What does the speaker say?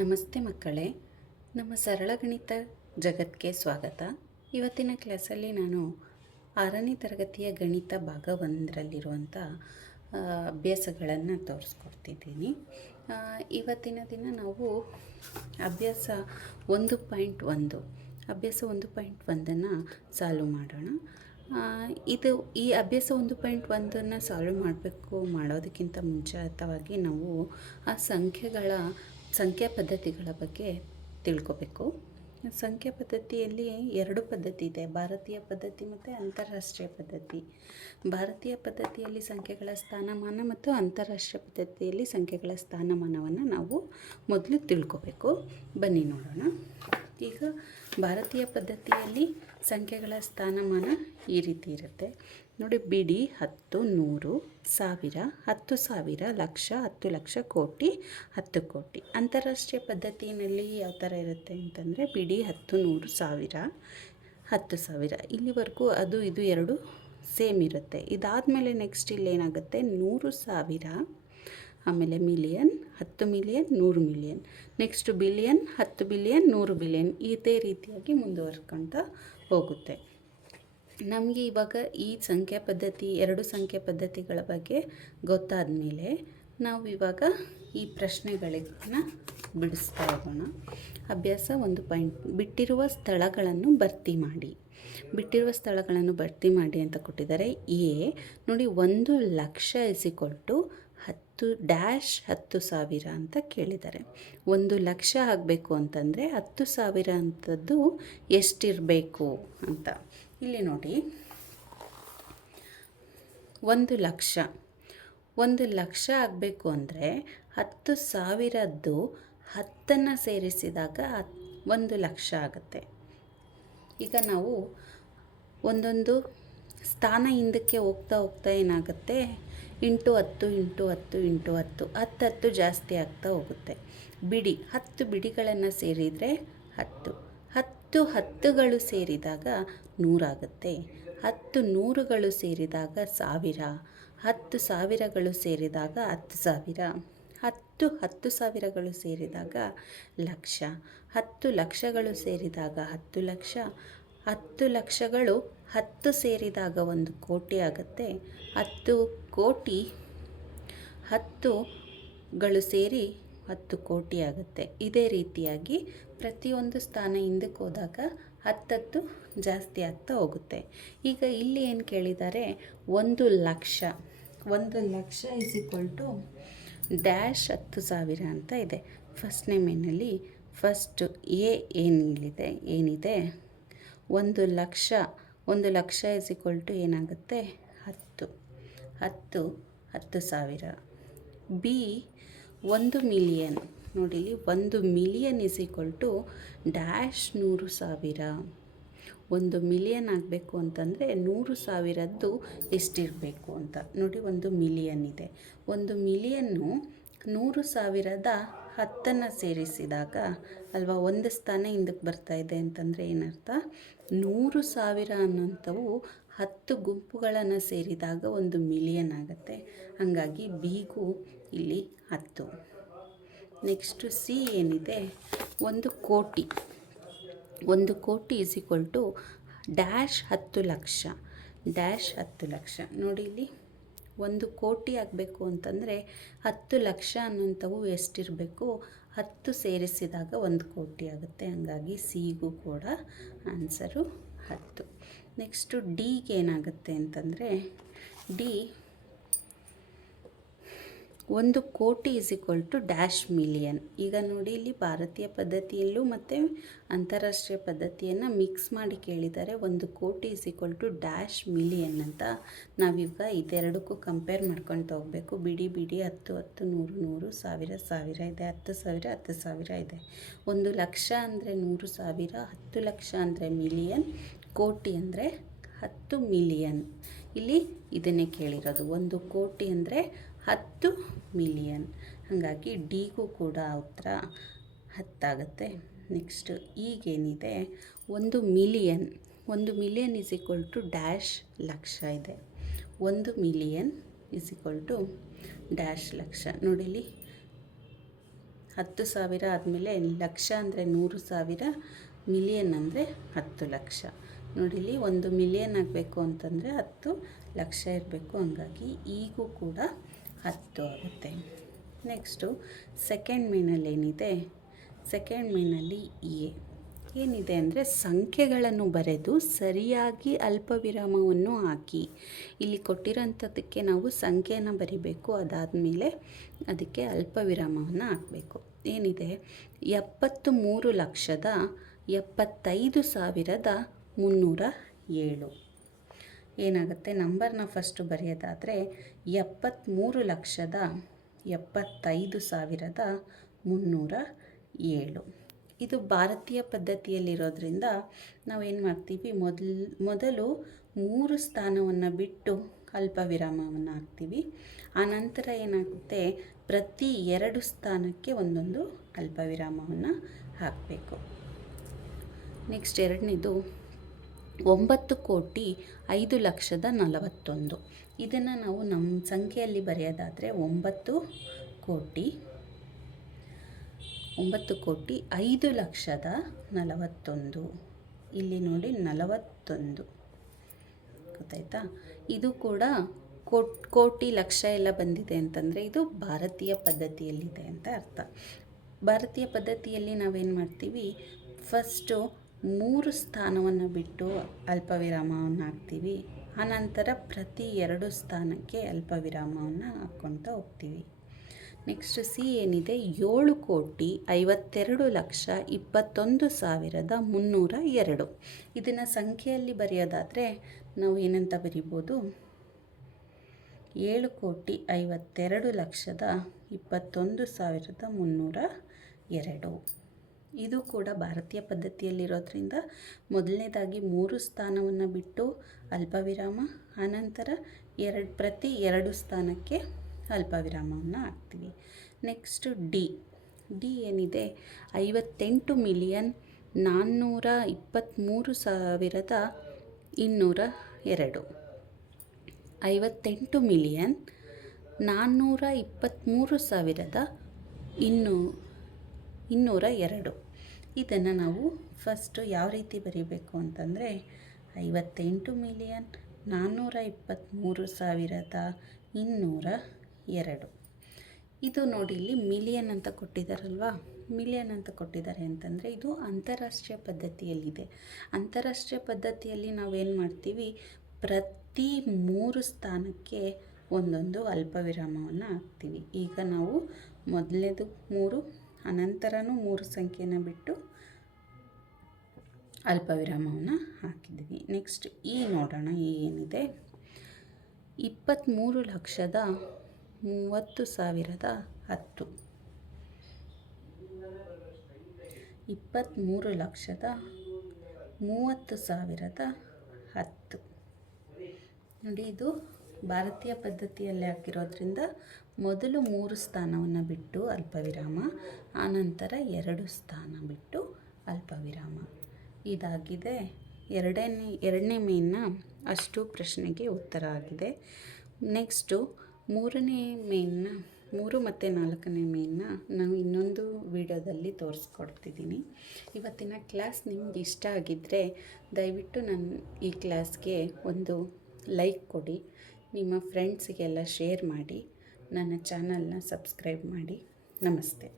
ನಮಸ್ತೆ ಮಕ್ಕಳೇ, ನಮ್ಮ ಸರಳ ಗಣಿತ ಜಗತ್ತಿಗೆ ಸ್ವಾಗತ. ಇವತ್ತಿನ ಕ್ಲಾಸಲ್ಲಿ ನಾನು 6ನೇ ತರಗತಿಯ ಗಣಿತ ಭಾಗ 1ರಲ್ಲಿರುವಂಥ ಅಭ್ಯಾಸಗಳನ್ನು ತೋರಿಸ್ಕೊಡ್ತಿದ್ದೀನಿ. ಇವತ್ತಿನ ದಿನ ನಾವು ಅಭ್ಯಾಸ 1.1 ಅಭ್ಯಾಸ 1.1 ಸಾಲ್ವ್ ಮಾಡೋಣ. ಈ ಅಭ್ಯಾಸ 1.1 ಸಾಲ್ವ್ ಮಾಡೋದಕ್ಕಿಂತ ಮುಂಚಿತವಾಗಿ ನಾವು ಆ ಸಂಖ್ಯಾ ಪದ್ಧತಿಗಳ ಬಗ್ಗೆ ತಿಳ್ಕೊಬೇಕು. ಸಂಖ್ಯಾ ಪದ್ಧತಿಯಲ್ಲಿ 2 ಪದ್ಧತಿ ಇದೆ, ಭಾರತೀಯ ಪದ್ಧತಿ ಮತ್ತು ಅಂತಾರಾಷ್ಟ್ರೀಯ ಪದ್ಧತಿ. ಭಾರತೀಯ ಪದ್ಧತಿಯಲ್ಲಿ ಸಂಖ್ಯೆಗಳ ಸ್ಥಾನಮಾನ ಮತ್ತು ಅಂತಾರಾಷ್ಟ್ರೀಯ ಪದ್ಧತಿಯಲ್ಲಿ ಸಂಖ್ಯೆಗಳ ಸ್ಥಾನಮಾನವನ್ನು ನಾವು ಮೊದಲು ತಿಳ್ಕೊಬೇಕು. ಬನ್ನಿ ನೋಡೋಣ. ಈಗ ಭಾರತೀಯ ಪದ್ಧತಿಯಲ್ಲಿ ಸಂಖ್ಯೆಗಳ ಸ್ಥಾನಮಾನ ಈ ರೀತಿ ಇರುತ್ತೆ ನೋಡಿ. ಬಿಡಿ 10, 100, 1000, 10,000, ಲಕ್ಷ, 10 ಲಕ್ಷ, ಕೋಟಿ, 10 ಕೋಟಿ. ಅಂತಾರಾಷ್ಟ್ರೀಯ ಪದ್ಧತಿಯಲ್ಲಿ ಯಾವ ಥರ ಇರುತ್ತೆ ಅಂತಂದರೆ ಬಿಡಿ 10, 100, 1000, 10,000 ಇಲ್ಲಿವರೆಗೂ ಅದು ಇದು ಎರಡು ಸೇಮ್ ಇರುತ್ತೆ. ಇದಾದಮೇಲೆ ನೆಕ್ಸ್ಟ್ ಇಲ್ಲೇನಾಗುತ್ತೆ 100,000, ಆಮೇಲೆ million, 10 million, 100 million, next billion, 10 billion, 100 billion, ಇದೇ ರೀತಿಯಾಗಿ ಮುಂದುವರ್ಕೊಳ್ತಾ ಹೋಗುತ್ತೆ. ನಮಗೆ ಇವಾಗ ಈ ಎರಡು ಸಂಖ್ಯಾ ಪದ್ಧತಿಗಳ ಬಗ್ಗೆ ಗೊತ್ತಾದ ಮೇಲೆ ನಾವು ಇವಾಗ ಈ ಪ್ರಶ್ನೆಗಳನ್ನ ಬಿಡಿಸ್ತಾ ಹೋಗೋಣ. ಅಭ್ಯಾಸ 1. ಬಿಟ್ಟಿರುವ ಸ್ಥಳಗಳನ್ನು ಭರ್ತಿ ಮಾಡಿ. ಬಿಟ್ಟಿರುವ ಸ್ಥಳಗಳನ್ನು ಭರ್ತಿ ಮಾಡಿ ಅಂತ ಕೊಟ್ಟಿದ್ದಾರೆ. ನೋಡಿ, 1 ಲಕ್ಷ = 10,000 ಅಂತ ಕೇಳಿದ್ದಾರೆ. 1 ಲಕ್ಷ ಆಗಬೇಕು ಅಂತಂದರೆ 10,000 ಅಂಥದ್ದು ಎಷ್ಟಿರಬೇಕು ಅಂತ. ಇಲ್ಲಿ ನೋಡಿ, 1 ಲಕ್ಷ ಆಗಬೇಕು ಅಂದರೆ 10,000ದ್ದು 10ನ್ನು ಸೇರಿಸಿದಾಗ 1 ಲಕ್ಷ ಆಗುತ್ತೆ. ಈಗ ನಾವು ಒಂದೊಂದು ಸ್ಥಾನ ಹಿಂದಕ್ಕೆ ಹೋಗ್ತಾ ಏನಾಗುತ್ತೆ, 10 10 ಜಾಸ್ತಿ ಆಗ್ತಾ ಹೋಗುತ್ತೆ. ಬಿಡಿ 10 ಬಿಡಿಗಳನ್ನು ಸೇರಿದರೆ 10 10ಗಳು ಸೇರಿದಾಗ 100 ಆಗುತ್ತೆ. 10 100ಗಳು ಸೇರಿದಾಗ 1000, 10 1000ಗಳು ಸೇರಿದಾಗ 10,000, 10 10,000ಗಳು ಸೇರಿದಾಗ ಲಕ್ಷ, 10 ಲಕ್ಷಗಳು ಸೇರಿದಾಗ 10 ಲಕ್ಷ, 10 ಲಕ್ಷಗಳು 10 ಸೇರಿದಾಗ 1 ಕೋಟಿ ಆಗುತ್ತೆ. 10 ಕೋಟಿ 10ಗಳು ಸೇರಿ 10 ಕೋಟಿ ಆಗುತ್ತೆ. ಇದೇ ರೀತಿಯಾಗಿ ಪ್ರತಿಯೊಂದು ಸ್ಥಾನ ಹಿಂದಕ್ಕೆ ಹೋದಾಗ 10 ಜಾಸ್ತಿ ಆಗ್ತಾ ಹೋಗುತ್ತೆ. ಈಗ ಇಲ್ಲಿ ಏನು ಕೇಳಿದ್ದಾರೆ, 1 ಲಕ್ಷ = -10,000 ಅಂತ ಇದೆ. ಫಸ್ಟ್ನೇ ಮೇನಲ್ಲಿ ಫಸ್ಟ್ ಏನಿದೆ 1 ಲಕ್ಷ = ಏನಾಗುತ್ತೆ 10,000. B 1 million. ನೋಡಿ, ಇಲ್ಲಿ 1 ಮಿಲಿಯನ್ = -100,000. 1 ಮಿಲಿಯನ್ ಆಗಬೇಕು ಅಂತಂದರೆ 100,000ದ್ದು ಎಷ್ಟಿರಬೇಕು ಅಂತ ನೋಡಿ. 1 ಮಿಲಿಯನ್ ಇದೆ. 1 ಮಿಲಿಯನ್ನು 100,000ದ 10ನ್ನು ಸೇರಿಸಿದಾಗ ಅಲ್ವಾ, ಒಂದು ಸ್ಥಾನ ಹಿಂದಕ್ಕೆ ಬರ್ತಾ ಇದೆ ಅಂತಂದರೆ ಏನರ್ಥ, 100,000 ಅನ್ನೋಂಥವು 10 ಗುಂಪುಗಳನ್ನು ಸೇರಿದಾಗ 1 ಮಿಲಿಯನ್ ಆಗುತ್ತೆ. ಹಾಗಾಗಿ ಬಿಗೂ ಇಲ್ಲಿ 10. ನೆಕ್ಸ್ಟು ಸಿ ಏನಿದೆ, 1 ಕೋಟಿ = -10 ಲಕ್ಷ. -10 ಲಕ್ಷ ನೋಡಿ, ಇಲ್ಲಿ 1 ಕೋಟಿ ಆಗಬೇಕು ಅಂತಂದರೆ 10 ಲಕ್ಷ ಅನ್ನೋಂಥವು ಎಷ್ಟಿರಬೇಕು, 10 ಸೇರಿಸಿದಾಗ 1 ಕೋಟಿ ಆಗುತ್ತೆ. ಹಾಗಾಗಿ ಸಿಗೂ ಕೂಡ ಆನ್ಸರು 10. ನೆಕ್ಸ್ಟು ಡಿಗೆ ಏನಾಗುತ್ತೆ ಅಂತಂದರೆ, ಡಿ 1 ಕೋಟಿ = -ಮಿಲಿಯನ್. ಈಗ ನೋಡಿ, ಇಲ್ಲಿ ಭಾರತೀಯ ಪದ್ಧತಿಯಲ್ಲೂ ಮತ್ತು ಅಂತಾರಾಷ್ಟ್ರೀಯ ಪದ್ಧತಿಯನ್ನು ಮಿಕ್ಸ್ ಮಾಡಿ ಕೇಳಿದ್ದಾರೆ. 1 ಕೋಟಿ = -ಮಿಲಿಯನ್ ಅಂತ. ನಾವೀಗ ಇದೆರಡಕ್ಕೂ ಕಂಪೇರ್ ಮಾಡ್ಕೊಳ್ತಾ ಹೋಗಬೇಕು. ಬಿಡಿ 10 10, 100 100, 1000 ಇದೆ, 10,000 ಇದೆ. 1 ಲಕ್ಷ ಅಂದರೆ 100,000, 10 ಲಕ್ಷ ಅಂದರೆ ಮಿಲಿಯನ್, ಕೋಟಿ ಅಂದರೆ 10 ಮಿಲಿಯನ್. ಇಲ್ಲಿ ಇದನ್ನೇ ಕೇಳಿರೋದು. 1 ಕೋಟಿ ಅಂದರೆ 10 ಮಿಲಿಯನ್. ಹಾಗಾಗಿ ಡಿಗೂ ಕೂಡ ಉತ್ತರ 10 ಆಗುತ್ತೆ. ನೆಕ್ಸ್ಟು ಈಗೇನಿದೆ, 1 ಮಿಲಿಯನ್ = -ಲಕ್ಷ ಇದೆ. 1 ಮಿಲಿಯನ್ = -ಲಕ್ಷ. ನೋಡಿ, ಇಲ್ಲಿ 10,000 ಆದಮೇಲೆ ಲಕ್ಷ ಅಂದರೆ 100,000, ಮಿಲಿಯನ್ ಅಂದರೆ 10 ಲಕ್ಷ. ನೋಡಿ ಇಲ್ಲಿ 1 ಮಿಲಿಯನ್ ಆಗಬೇಕು ಅಂತಂದರೆ 10 ಲಕ್ಷ ಇರಬೇಕು, ಹಂಗಾಗಿ ಈಗೂ ಕೂಡ 10 ಆಗುತ್ತೆ. ನೆಕ್ಸ್ಟು ಸೆಕೆಂಡ್ ಮೇನಲ್ಲಿ ಏನಿದೆ, ಸೆಕೆಂಡ್ ಮೇನಲ್ಲಿ ಏನಿದೆ ಅಂದರೆ ಸಂಖ್ಯೆಗಳನ್ನು ಬರೆದು ಸರಿಯಾಗಿ ಅಲ್ಪ ವಿರಾಮವನ್ನು ಹಾಕಿ. ಇಲ್ಲಿ ಕೊಟ್ಟಿರೋಂಥದ್ದಕ್ಕೆ ನಾವು ಸಂಖ್ಯೆಯನ್ನು ಬರಿಬೇಕು, ಅದಾದಮೇಲೆ ಅದಕ್ಕೆ ಅಲ್ಪ ವಿರಾಮವನ್ನು ಹಾಕಬೇಕು. ಏನಿದೆ 73,75,307. ಏನಾಗುತ್ತೆ, ನಂಬರ್ನ ಫಸ್ಟು ಬರೆಯೋದಾದರೆ 73,75,307. ಇದು ಭಾರತೀಯ ಪದ್ಧತಿಯಲ್ಲಿರೋದ್ರಿಂದ ನಾವೇನು ಮಾಡ್ತೀವಿ, ಮೊದಲು 3 ಸ್ಥಾನವನ್ನು ಬಿಟ್ಟು ಅಲ್ಪ ವಿರಾಮವನ್ನು ಹಾಕ್ತೀವಿ. ಆನಂತರ ಏನಾಗುತ್ತೆ, ಪ್ರತಿ 2 ಸ್ಥಾನಕ್ಕೆ ಒಂದೊಂದು ಅಲ್ಪ ವಿರಾಮವನ್ನು ಹಾಕಬೇಕು. ನೆಕ್ಸ್ಟ್ ಎರಡನೇದು 9,05,41,041. ಇದನ್ನು ನಾವು ನಮ್ಮ ಸಂಖ್ಯೆಯಲ್ಲಿ ಬರೆಯೋದಾದರೆ 9,05,41,041. ಇಲ್ಲಿ ನೋಡಿ 41, ಗೊತ್ತಾಯ್ತಾ? ಇದು ಕೂಡ ಕೋಟಿ ಲಕ್ಷ ಎಲ್ಲ ಬಂದಿದೆ ಅಂತಂದರೆ ಇದು ಭಾರತೀಯ ಪದ್ಧತಿಯಲ್ಲಿದೆ ಅಂತ ಅರ್ಥ. ಭಾರತೀಯ ಪದ್ಧತಿಯಲ್ಲಿ ನಾವೇನು ಮಾಡ್ತೀವಿ, ಫಸ್ಟು 3 ಸ್ಥಾನವನ್ನು ಬಿಟ್ಟು ಅಲ್ಪ ವಿರಾಮವನ್ನು ಹಾಕ್ತೀವಿ. ಆನಂತರ ಪ್ರತಿ 2 ಸ್ಥಾನಕ್ಕೆ ಅಲ್ಪ ವಿರಾಮವನ್ನು ಹಾಕ್ಕೊಳ್ತಾ ಹೋಗ್ತೀವಿ. ನೆಕ್ಸ್ಟ್ ಸಿ ಏನಿದೆ, 7,52,21,302. ಇದನ್ನು ಸಂಖ್ಯೆಯಲ್ಲಿ ಬರೆಯೋದಾದರೆ ನಾವು ಏನಂತ ಬರಿಬೋದು, 7,52,21,302. ಇದು ಕೂಡ ಭಾರತೀಯ ಪದ್ಧತಿಯಲ್ಲಿರೋದ್ರಿಂದ ಮೊದಲನೇದಾಗಿ 3 ಸ್ಥಾನವನ್ನು ಬಿಟ್ಟು ಅಲ್ಪ ವಿರಾಮ, ಆನಂತರ ಪ್ರತಿ 2 ಸ್ಥಾನಕ್ಕೆ ಅಲ್ಪ ವಿರಾಮವನ್ನು ಹಾಕ್ತೀವಿ. ನೆಕ್ಸ್ಟು ಡಿ ಏನಿದೆ, 58,423,202. 58,423,202. ಇದನ್ನು ನಾವು ಫಸ್ಟು ಯಾವ ರೀತಿ ಬರೀಬೇಕು ಅಂತಂದರೆ 58,423,202. ಇದು ನೋಡಿ ಇಲ್ಲಿ ಮಿಲಿಯನ್ ಅಂತ ಕೊಟ್ಟಿದ್ದಾರಲ್ವಾ, ಮಿಲಿಯನ್ ಅಂತ ಕೊಟ್ಟಿದ್ದಾರೆ ಅಂತಂದರೆ ಇದು ಅಂತಾರಾಷ್ಟ್ರೀಯ ಪದ್ಧತಿಯಲ್ಲಿದೆ. ಅಂತಾರಾಷ್ಟ್ರೀಯ ಪದ್ಧತಿಯಲ್ಲಿ ನಾವೇನು ಮಾಡ್ತೀವಿ, ಪ್ರತಿ 3 ಸ್ಥಾನಕ್ಕೆ ಒಂದೊಂದು ಅಲ್ಪ ವಿರಾಮವನ್ನು ಹಾಕ್ತೀವಿ. ಈಗ ನಾವು ಮೊದಲನೇದು 3, ಅನಂತರನೂ 3 ಸಂಖ್ಯೆನ ಬಿಟ್ಟು ಅಲ್ಪ ವಿರಾಮವನ್ನು ಹಾಕಿದ್ವಿ. ನೆಕ್ಸ್ಟ್ ನೋಡೋಣ, ಏನಿದೆ, 23,30,10. 23,30,10. ನೋಡಿ, ಇದು ಭಾರತೀಯ ಪದ್ಧತಿಯಲ್ಲಿ ಹಾಕಿರೋದ್ರಿಂದ ಮೊದಲು 3 ಸ್ಥಾನವನ್ನು ಬಿಟ್ಟು ಅಲ್ಪ ವಿರಾಮ, ಆನಂತರ 2 ಸ್ಥಾನ ಬಿಟ್ಟು ಅಲ್ಪ ವಿರಾಮ. ಇದಾಗಿದೆ ಎರಡನೇ ಮೇನ್ನ ಅಷ್ಟು ಪ್ರಶ್ನೆಗೆ ಉತ್ತರ ಆಗಿದೆ. ನೆಕ್ಸ್ಟು 3ನೇ ಮೇನ್ನ 3 ಮತ್ತು 4ನೇ ಮೇನ್ನ ನಾವು ಇನ್ನೊಂದು ವಿಡಿಯೋದಲ್ಲಿ ತೋರಿಸ್ಕೊಡ್ತಿದ್ದೀನಿ. ಇವತ್ತಿನ ಕ್ಲಾಸ್ ನಿಮ್ಗೆ ಇಷ್ಟ ಆಗಿದ್ದರೆ ದಯವಿಟ್ಟು ಈ ಕ್ಲಾಸ್ಗೆ ಒಂದು ಲೈಕ್ ಕೊಡಿ, ನಿಮ್ಮ ಫ್ರೆಂಡ್ಸಿಗೆಲ್ಲ ಶೇರ್ ಮಾಡಿ, ನನ್ನ ಚಾನಲ್ನ ಸಬ್ಸ್ಕ್ರೈಬ್ ಮಾಡಿ. ನಮಸ್ತೆ.